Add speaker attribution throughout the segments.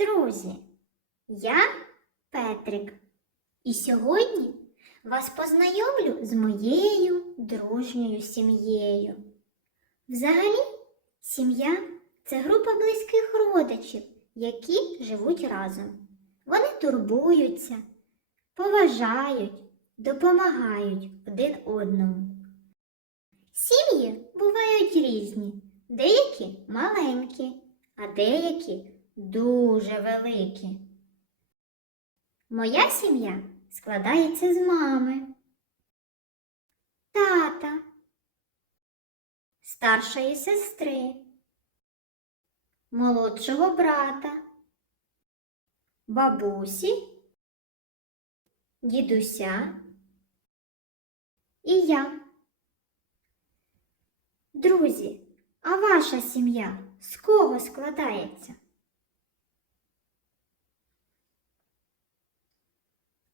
Speaker 1: друзі! Я Петрик. І сьогодні вас познайомлю з моєю дружньою сім'єю. Взагалі, сім'я це група близьких родичів, які живуть разом. Вони турбуються, поважають, допомагають один одному. Сім'ї бувають різні, деякі маленькі, а деякі дуже великі. Моя сім'я складається з мами, тата, старшої сестри, молодшого брата, бабусі, дідуся і я. Друзі, а ваша сім'я з кого складається?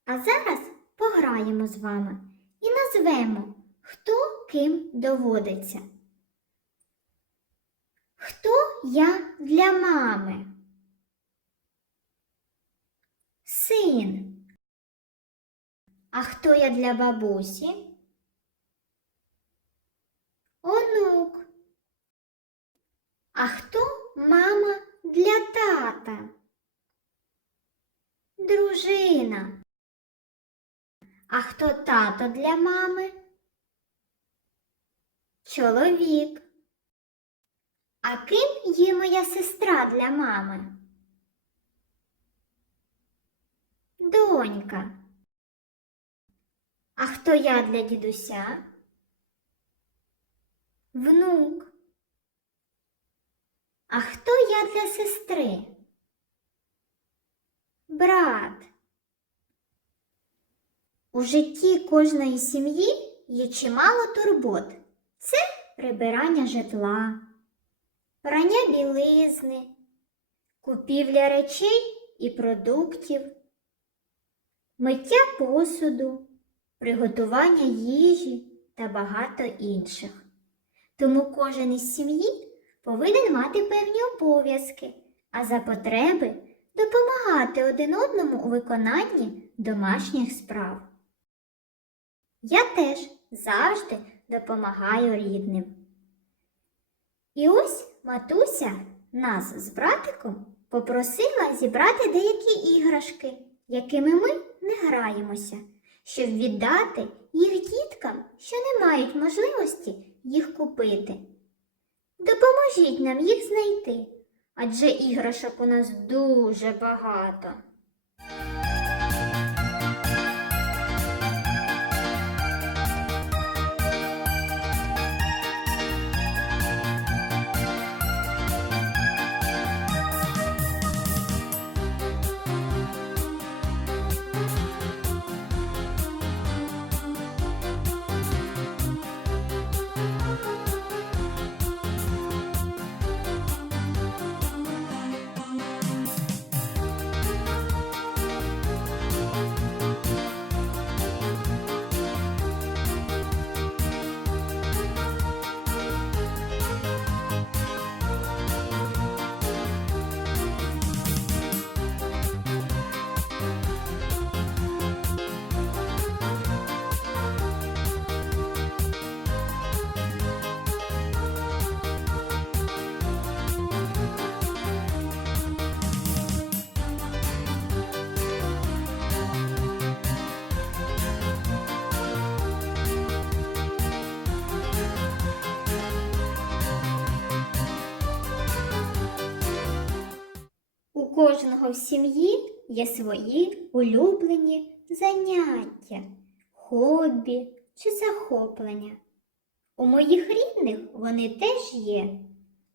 Speaker 1: А зараз пограємо з вами і назвемо, хто ким доводиться. Хто я для мами? Син. А хто я для бабусі? Онук. А хто мама для тата? Дружина. А хто тато для мами? Чоловік. А ким є моя сестра для мами? Донька. А хто я для дідуся? Внук. А хто я для сестри? Брат. У житті кожної сім'ї є чимало турбот. Це прибирання житла, прання білизни, купівля речей і продуктів, миття посуду, приготування їжі та багато інших. Тому кожен із сім'ї повинен мати певні обов'язки, а за потреби допомагати один одному у виконанні домашніх справ. Я теж завжди допомагаю рідним. І ось матуся нас з братиком попросила зібрати деякі іграшки, якими ми не граємося, щоб віддати їх діткам, що не мають можливості їх купити. Допоможіть нам їх знайти, адже іграшок у нас дуже багато. Кожного в сім'ї є свої улюблені заняття, хобі чи захоплення. У моїх рідних вони теж є.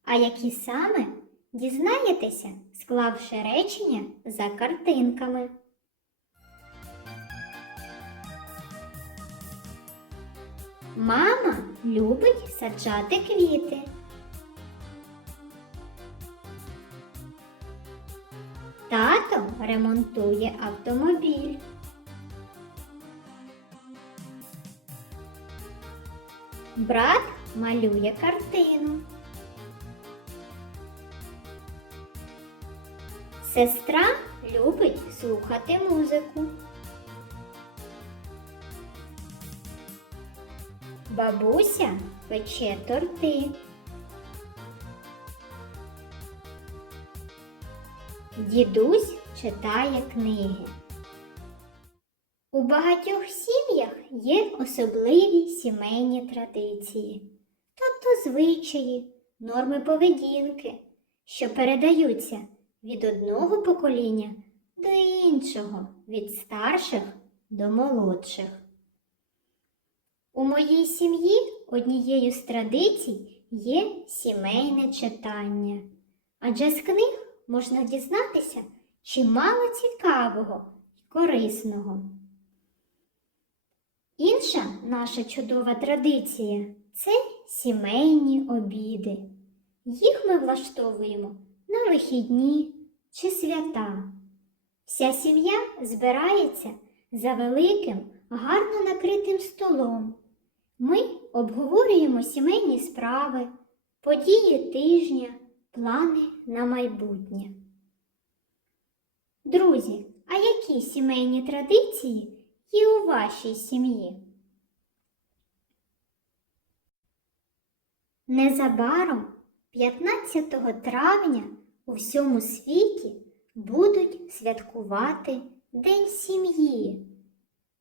Speaker 1: А які саме дізнаєтеся, склавши речення за картинками. Мама любить саджати квіти. Тато ремонтує автомобіль. Брат малює картину. Сестра любить слухати музику. Бабуся пече торти. Дідусь читає книги. У багатьох сім'ях є особливі сімейні традиції, тобто звичаї, норми поведінки, що передаються від одного покоління до іншого, від старших до молодших. У моїй сім'ї однією з традицій є сімейне читання, адже з книг можна дізнатися чимало цікавого і корисного. Інша наша чудова традиція це сімейні обіди. Їх ми влаштовуємо на вихідні чи свята. Вся сім'я збирається за великим, гарно накритим столом. Ми обговорюємо сімейні справи, події тижня, плани на майбутнє. Друзі, а які сімейні традиції є у вашій сім'ї? Незабаром 15 травня у всьому світі будуть святкувати День сім'ї.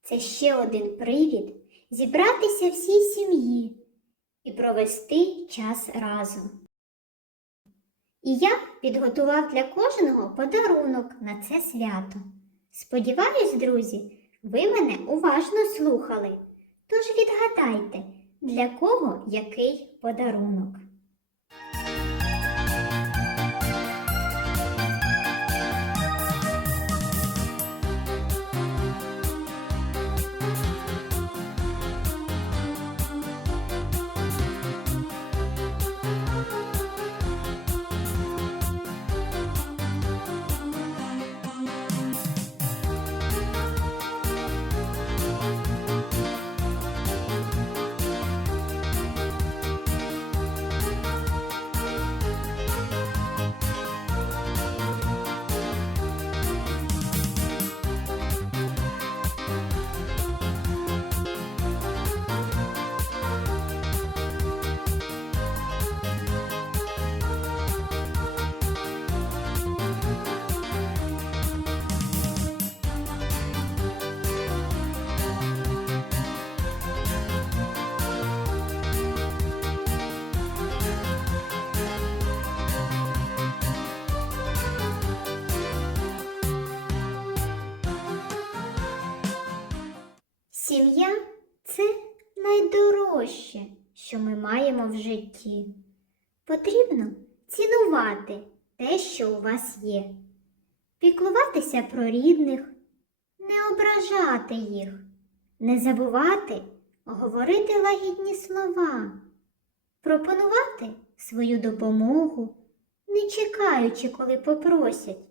Speaker 1: Це ще один привід зібратися всій сім'ї і провести час разом. І я підготував для кожного подарунок на це свято. Сподіваюсь, друзі, ви мене уважно слухали. Тож відгадайте, для кого який подарунок. Сім'я це найдорожче, що ми маємо в житті. Потрібно цінувати те, що у вас є, піклуватися про рідних, не ображати їх, не забувати говорити лагідні слова, пропонувати свою допомогу, не чекаючи, коли попросять.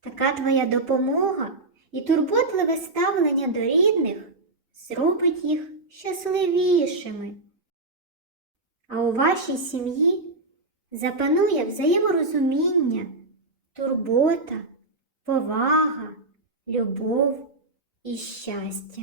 Speaker 1: Така твоя допомога і турботливе ставлення до рідних зробить їх щасливішими. А у вашій сім'ї запанує взаєморозуміння, турбота, повага, любов і щастя.